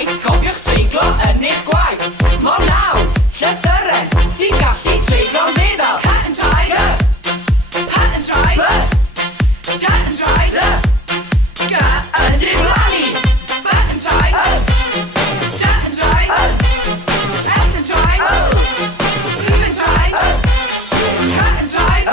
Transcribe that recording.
iaith, cofiwch treiglo yn eich gwaith. Mor naw, llythyren sy'n gallu treiglo'n meddal. Cat and tried, pat and tried, tat and tried, ga yn diflannu. Bat and tried, tat and tried, eth and tried, rhywun and tried, cat and tried.